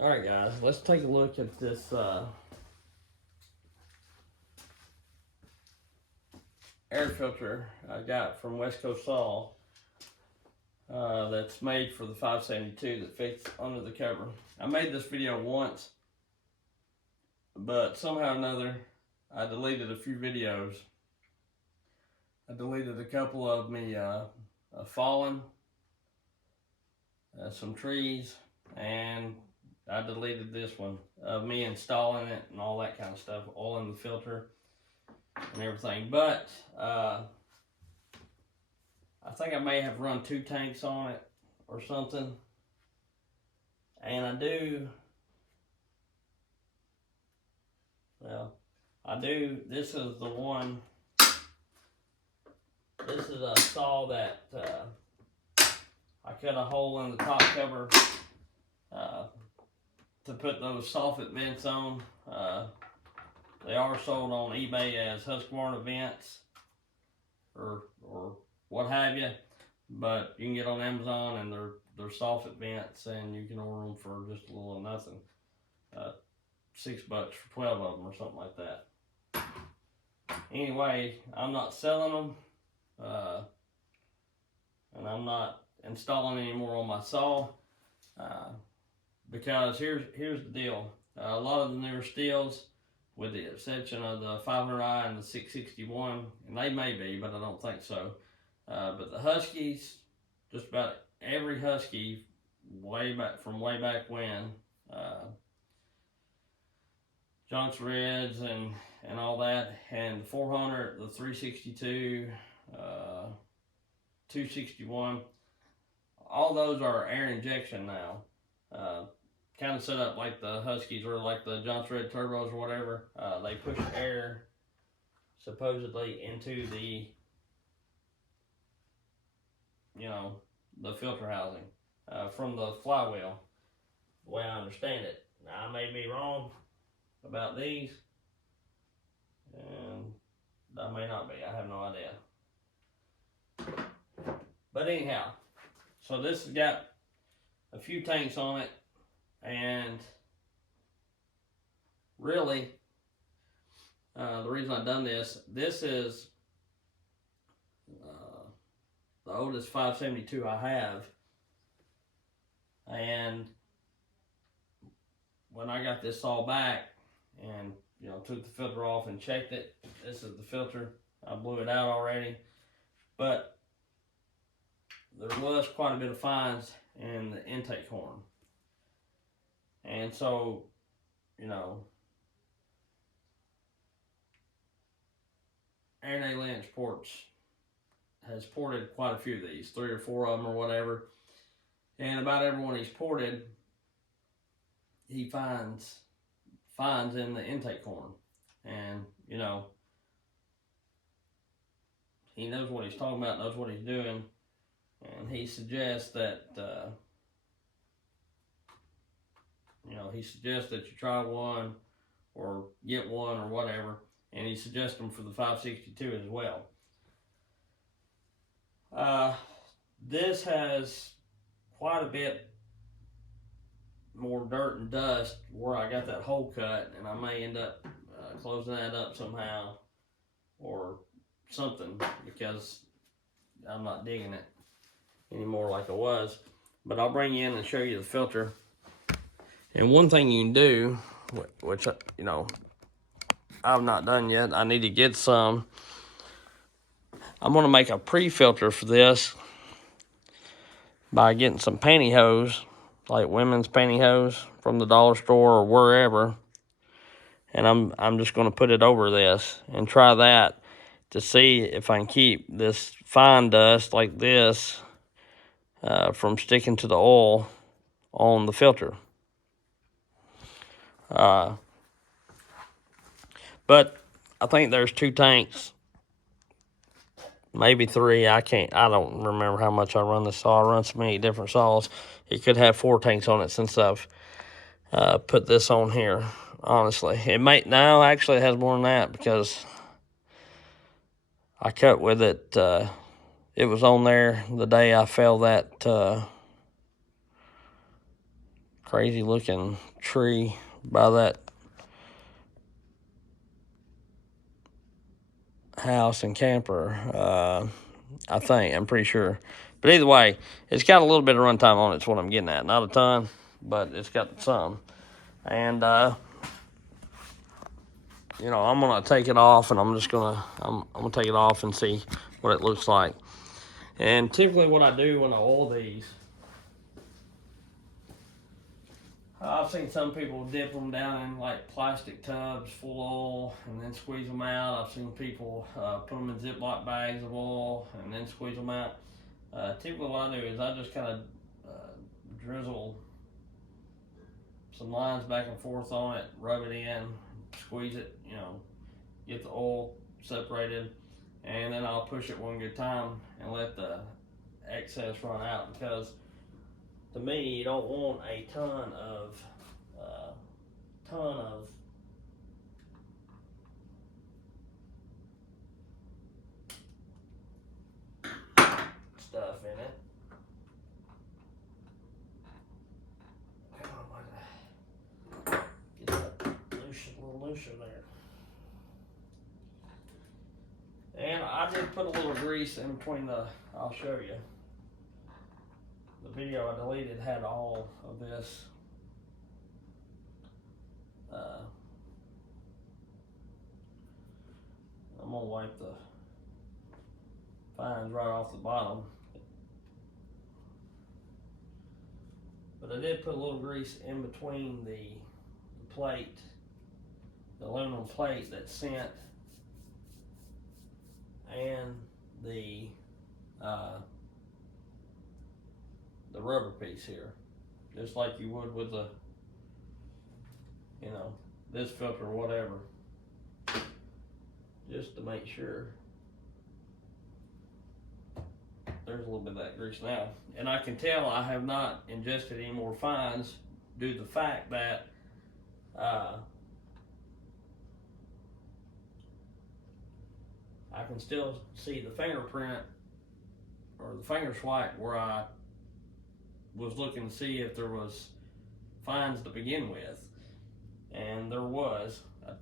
All right, guys, let's take a look at this air filter I got from West Coast Saw that's made for the 572 that fits under the cover. I made this video once, but somehow or another I deleted a few videos. I deleted a couple of me falling, some trees, and I deleted this one of me installing it and all that kind of stuff, oiling the filter and everything. But I think I may have run 2 tanks on it or something. And I do, this is the one, this is a saw that I cut a hole in the top cover to put those soffit vents on. They are sold on eBay as Husqvarna vents or what have you, but you can get on Amazon and they're soffit vents, and you can order them for just a little of nothing. $6 for 12 of them or something like that. Anyway, I'm not selling them, and I'm not installing any more on my saw, because here's the deal. A lot of the newer Stihls, with the exception of the 500i and the 661, and they may be, but I don't think so. But the Huskies, just about every Husky, way back when, Johnson Reds and all that, and the 400, the 362, 261, all those are air injection now. Kind of set up like the Huskies or like the Johnson Red Turbos or whatever. They push air supposedly into the, the filter housing from the flywheel, the way I understand it. Now, I may be wrong about these, and I may not be. I have no idea. But anyhow, so this has got a few tanks on it, and really, the reason I've done this is the oldest 572 I have, and when I got this saw back and took the filter off and checked it, this is the filter. I blew it out already, but there was quite a bit of fines in the intake horn, and so Aaron A. Lynch has ported quite a few of these, 3 or 4 of them or whatever, and about everyone he's ported, he finds in the intake horn, and he knows what he's talking about, knows what he's doing, and he suggests that you try one or get one or whatever, and he suggests them for the 562 as well. This has quite a bit more dirt and dust where I got that hole cut, and I may end up closing that up somehow or something, because I'm not digging it anymore like I was. But I'll bring you in and show you the filter. And one thing you can do, which I've not done yet, I need to get some. I'm going to make a pre-filter for this by getting some pantyhose, like women's pantyhose from the dollar store or wherever, and I'm just going to put it over this and try that to see if I can keep this fine dust like this from sticking to the oil on the filter. But I think there's 2 tanks, maybe 3. I don't remember how much I run this saw. I run so many different saws. It could have 4 tanks on it since I've put this on here, honestly. It might now, actually it has more than that, because I cut with it. It was on there the day I fell that crazy looking tree by that house and camper. I'm pretty sure. But either way, it's got a little bit of runtime on it. It's what I'm getting at. Not a ton, but it's got some. And you know, I'm gonna take it off, and I'm gonna take it off and see what it looks like. And typically, what I do when I oil these, I've seen some people dip them down in like plastic tubs full of oil and then squeeze them out. I've seen people put them in Ziploc bags of oil and then squeeze them out. Typically what I do is I just kind of drizzle some lines back and forth on it, rub it in, squeeze it, you know, get the oil separated, and then I'll push it one good time and let the excess run out, because to me, you don't want a ton of stuff in it. Get that loose, a little looser there. And I did put a little grease in between I'll show you. The video I deleted had all of this. I'm gonna wipe the fines right off the bottom. But I did put a little grease in between the plate, the aluminum plate that's sent, and the rubber piece here, just like you would with the, you know, this filter or whatever, just to make sure. There's a little bit of that grease now, and I can tell I have not ingested any more fines due to the fact that I can still see the fingerprint or the finger swipe where I was looking to see if there was fines to begin with, and there was. I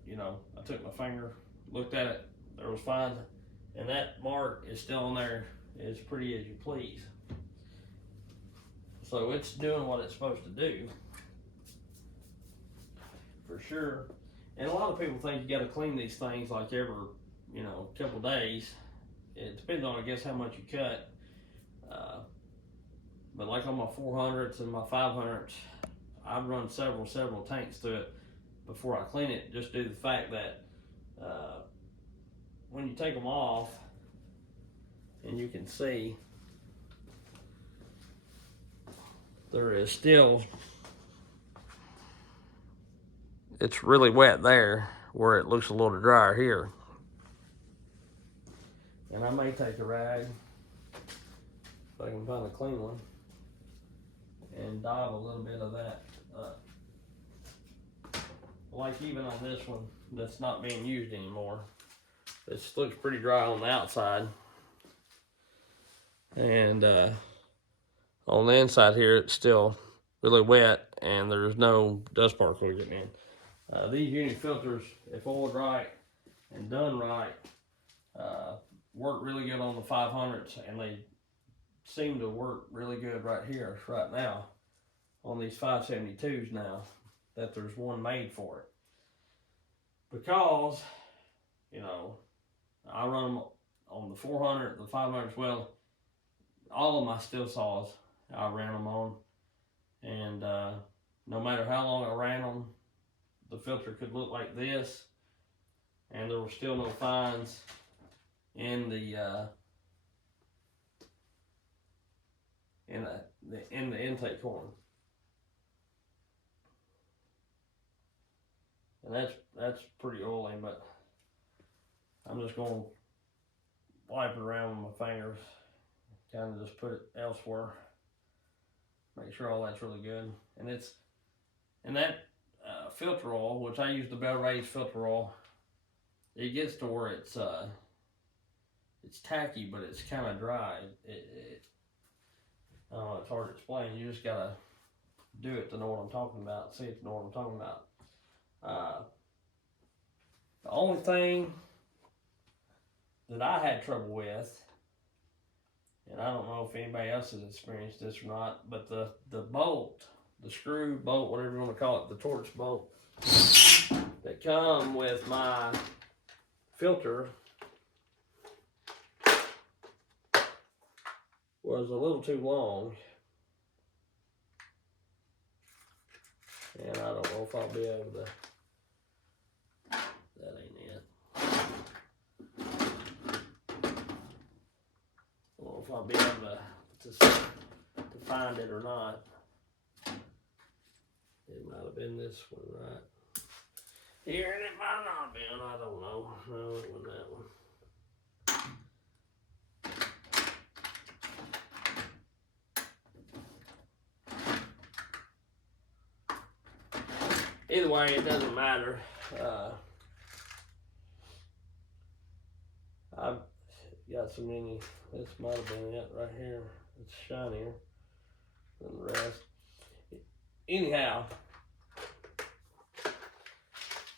took my finger, looked at it, there was fines, and that mark is still on there, as pretty as you please. So it's doing what it's supposed to do, for sure. And a lot of people think you got to clean these things like every, couple days. It depends on, I guess, how much you cut. But like on my 400s and my 500s, I've run several tanks through it before I clean it, just due to the fact that when you take them off, and you can see there is still, it's really wet there where it looks a little drier here. And I may take a rag, if I can find a clean one, and dive a little bit of that up. Like even on this one that's not being used anymore, this looks pretty dry on the outside, and on the inside here it's still really wet and there's no dust particles getting in. These Uni filters, if oiled right and done right, work really good on the 500s, and they seem to work really good right here, right now, on these 572s now, that there's one made for it. Because, I run them on the 400, the 500 well, all of my steel saws I ran them on, and no matter how long I ran them, the filter could look like this, and there were still no fines in the intake horn. And that's pretty oily, but I'm just going to wipe it around with my fingers, kind of just put it elsewhere, make sure all that's really good. And that filter oil, which I use the Bell Rays filter oil, it gets to where it's tacky, but it's kind of dry. I don't know, it's hard to explain. You just gotta do it to know what I'm talking about, see it to know what I'm talking about. The only thing that I had trouble with, and I don't know if anybody else has experienced this or not, but the bolt, the screw bolt, whatever you want to call it, the torch bolt that come with my filter was a little too long, and I don't know if I'll be able to. That ain't it. I don't know if I'll be able to find it or not. It might have been this one right here, and it might not have been. I don't know. No, it wasn't that one. Either way, it doesn't matter. I've got so many. This might have been it right here. It's shinier than the rest. Anyhow,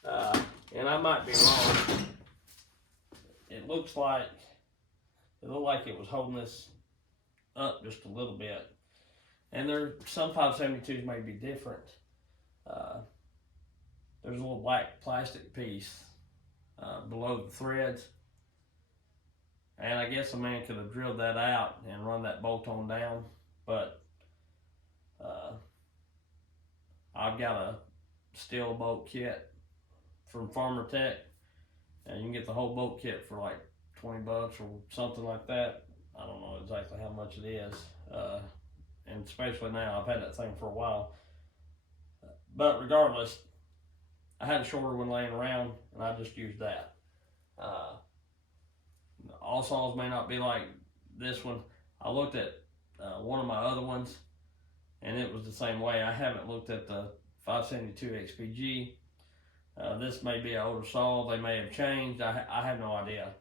and I might be wrong. It looked like it was holding this up just a little bit. And some 572s may be different. There's a little black plastic piece below the threads. And I guess a man could have drilled that out and run that bolt on down. But I've got a steel bolt kit from Farmer Tech. And you can get the whole bolt kit for like $20 or something like that. I don't know exactly how much it is. And especially now, I've had that thing for a while. But regardless, I had a shorter one laying around, and I just used that. All saws may not be like this one. I looked at one of my other ones, and it was the same way. I haven't looked at the 572 XPG. This may be an older saw. They may have changed. I have no idea.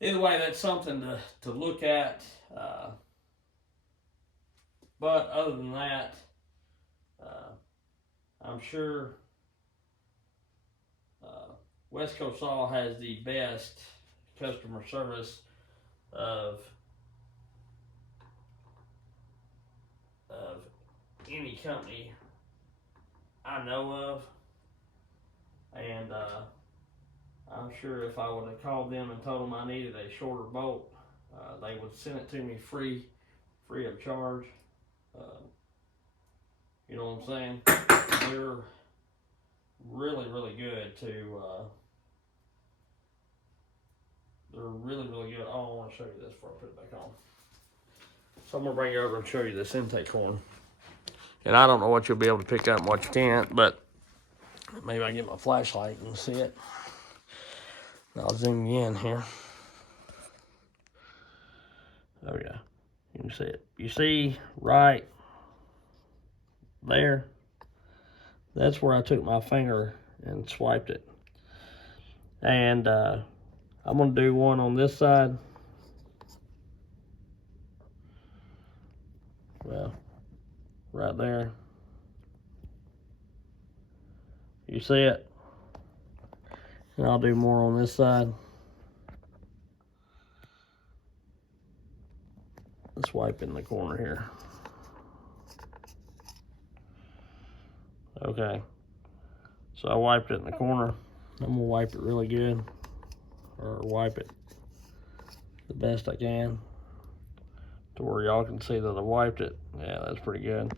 Either way, that's something to look at. But other than that, I'm sure West Coast Saw has the best customer service of any company I know of. And I'm sure if I would have called them and told them I needed a shorter bolt, they would send it to me free of charge. You know what I'm saying? They're really, really good to. They're really, really good. Oh, I want to show you this before I put it back on. So I'm gonna bring you over and show you this intake horn. And I don't know what you'll be able to pick up and what you can't, but maybe I can get my flashlight and see it. I'll zoom you in here. Oh yeah, you can see it. You see right there? That's where I took my finger and swiped it. And I'm gonna do one on this side. Well, right there. You see it? And I'll do more on this side. Let's wipe in the corner here. Okay. So I wiped it in the corner. I'm gonna wipe it really good. Or wipe it the best I can to where y'all can see that I wiped it. Yeah, that's pretty good.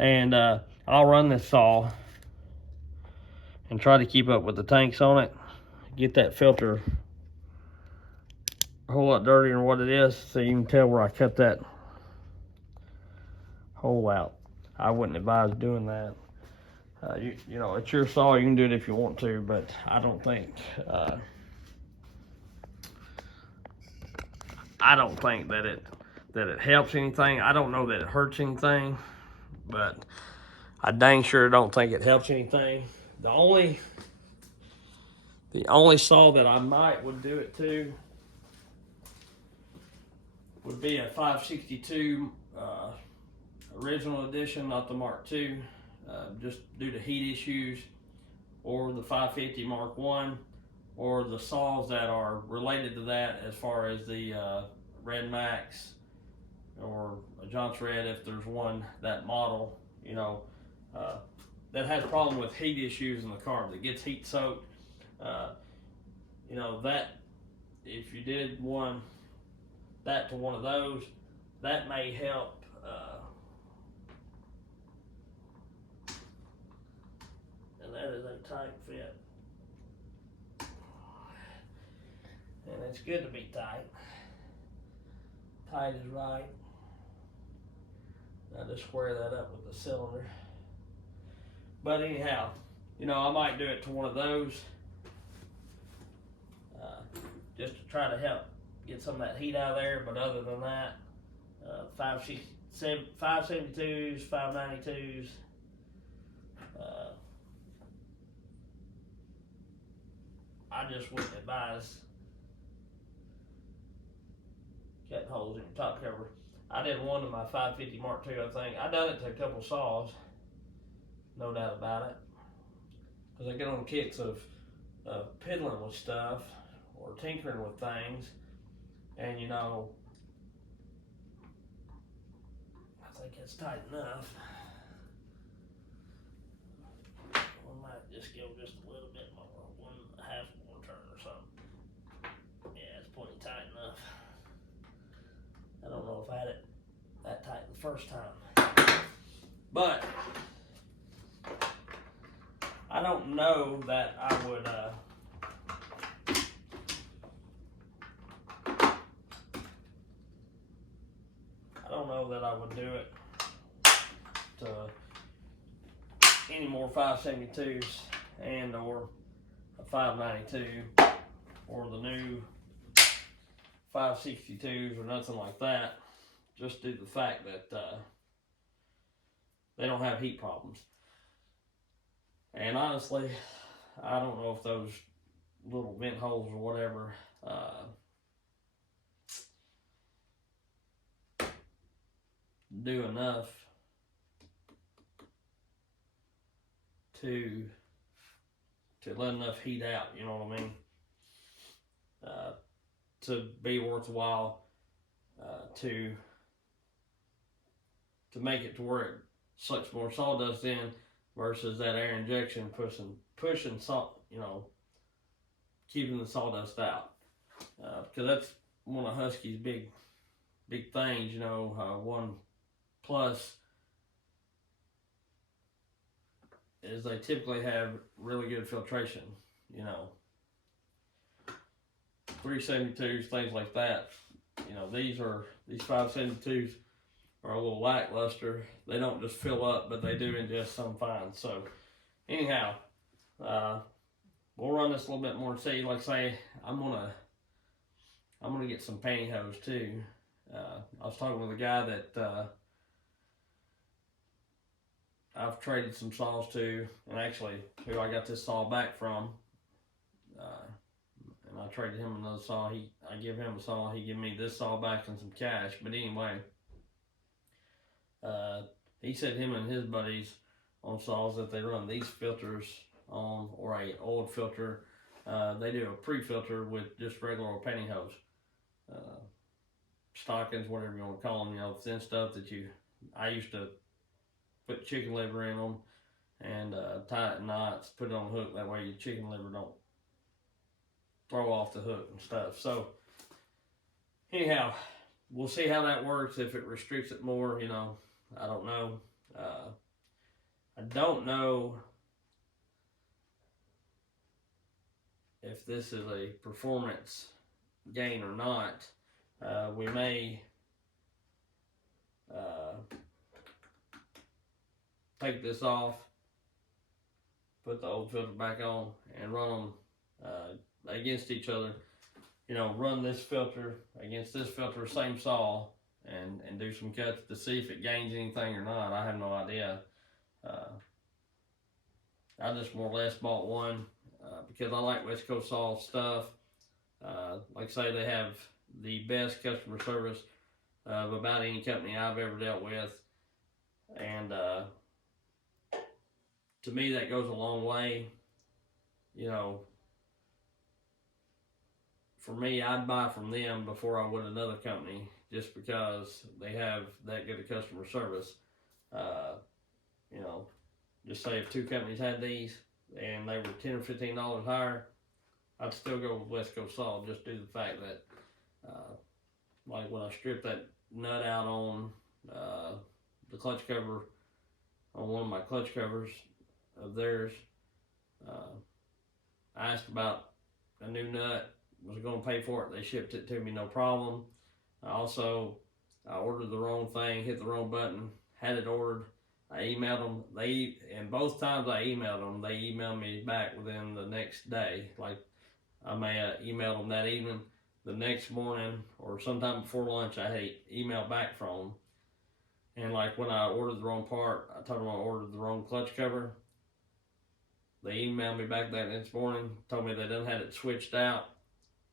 And I'll run this saw and try to keep up with the tanks on it. Get that filter a whole lot dirtier than what it is, so you can tell where I cut that hole out. I wouldn't advise doing that. You know, it's your saw. You can do it if you want to, but I don't think that it helps anything. I don't know that it hurts anything, but I dang sure don't think it helps anything. The only saw that I would do it to would be a 562 original edition, not the Mark II, just due to heat issues, or the 550 Mark I, or the saws that are related to that, as far as the Red Max or a Johnson Red, if there's one, that model, that has a problem with heat issues in the car, that gets heat soaked. That if you did that to one of those, that may help. And that is a tight fit. And it's good to be tight. Tight is right. I just square that up with the cylinder. But anyhow, I might do it to one of those, just to try to help get some of that heat out of there. But other than that, 572s, 592s, I just wouldn't advise cutting holes in your top cover. I did one to my 550 Mark II, I think. I done it to a couple saws, no doubt about it, because I get on kicks of piddling with stuff or tinkering with things, and I think it's tight enough. We might just give just a little bit more, 1/2 more turn or something. Yeah, it's plenty tight enough. I don't know if I had it that tight the first time, but I don't know that I would do it to any more 572s and or a 592 or the new 562s or nothing like that, just due to the fact that they don't have heat problems. And honestly, I don't know if those little vent holes or whatever do enough to let enough heat out, you know what I mean, to be worthwhile, to make it to where it sucks more sawdust in, versus that air injection pushing salt, keeping the sawdust out, because that's one of Husky's big things. One plus is they typically have really good filtration. 372s, things like that. These 572s are a little lackluster. They don't just fill up, but they do ingest some fine. So anyhow, we'll run this a little bit more and see. Like I say, I'm gonna get some pantyhose too. I was talking with a guy that I've traded some saws to, and actually who I got this saw back from, and I traded him another saw. I give him a saw, he give me this saw back and some cash. But anyway, he said him and his buddies on saws that they run these filters on, or a old filter, they do a pre-filter with just regular old pantyhose, stockings, whatever you want to call them, thin stuff that I used to put chicken liver in them and tie it in knots, put it on a hook, that way your chicken liver don't throw off the hook and stuff. So anyhow, we'll see how that works. If it restricts it more, I don't know. I don't know if this is a performance gain or not. We may take this off, put the old filter back on, and run them against each other. Run this filter against this filter, same saw, and do some cuts to see if it gains anything or not. I have no idea. I just more or less bought one because I like West Coast Saw stuff. Like I say, they have the best customer service of about any company I've ever dealt with. And to me, that goes a long way. You know, for me, I'd buy from them before I would another company, just because they have that good of customer service. You know, just say if two companies had these and they were $10 or $15 higher, I'd still go with West Coast Saw, just due to the fact that, like when I stripped that nut out on the clutch cover, on one of my clutch covers of theirs, I asked about a new nut, was going to pay for it. They shipped it to me, no problem. I ordered the wrong thing, hit the wrong button, had it ordered. I emailed them. And both times I emailed them, they emailed me back within the next day. Like I may have emailed them that evening, the next morning, or sometime before lunch, I had emailed back from them. And like when I ordered the wrong part, I told them I ordered the wrong clutch cover. They emailed me back that next morning, told me they done had it switched out,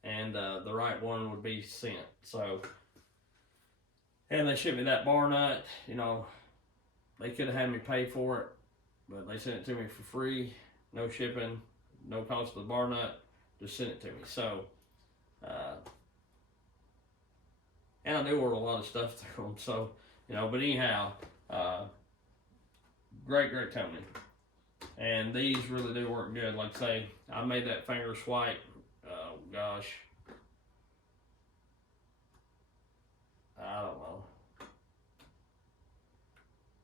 and the right one would be sent. So, and they shipped me that bar nut. You know, they could have had me pay for it, but they sent it to me for free, no shipping, no cost of the bar nut, just sent it to me. So, and I do order a lot of stuff through them. So, you know, but anyhow, great company. And these really do work good. Like I say, I made that finger swipe, oh gosh, I don't know,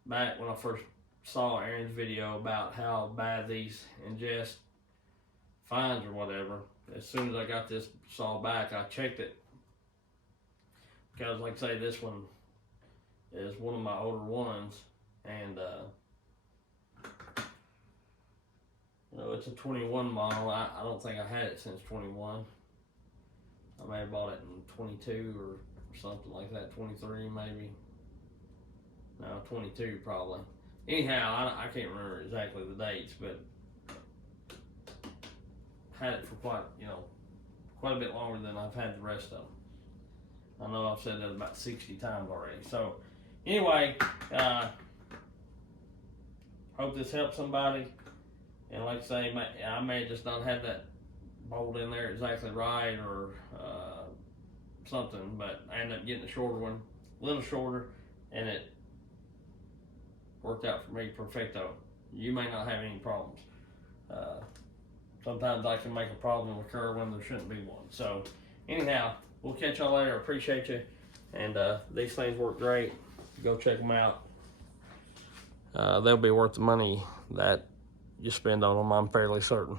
back when I first saw Aaron's video about how bad these ingest fines or whatever. As soon as I got this saw back, I checked it, because like I say, this one is one of my older ones, and you know, it's a 21 model. I don't think I had it since 21. I may have bought it in 22 or something like that, 23 maybe. No, 22 probably. Anyhow, I can't remember exactly the dates, but had it for quite a bit longer than I've had the rest of them. I know I've said that about 60 times already. So anyway, hope this helps somebody. And like I say, I may have just not had that bolt in there exactly right, or something, but I ended up getting a shorter one, a little shorter, and it worked out for me perfecto. You may not have any problems. Sometimes I can make a problem occur when there shouldn't be one. So anyhow, we'll catch y'all later. Appreciate you. And these things work great. Go check them out. They'll be worth the money that you spend on them, I'm fairly certain.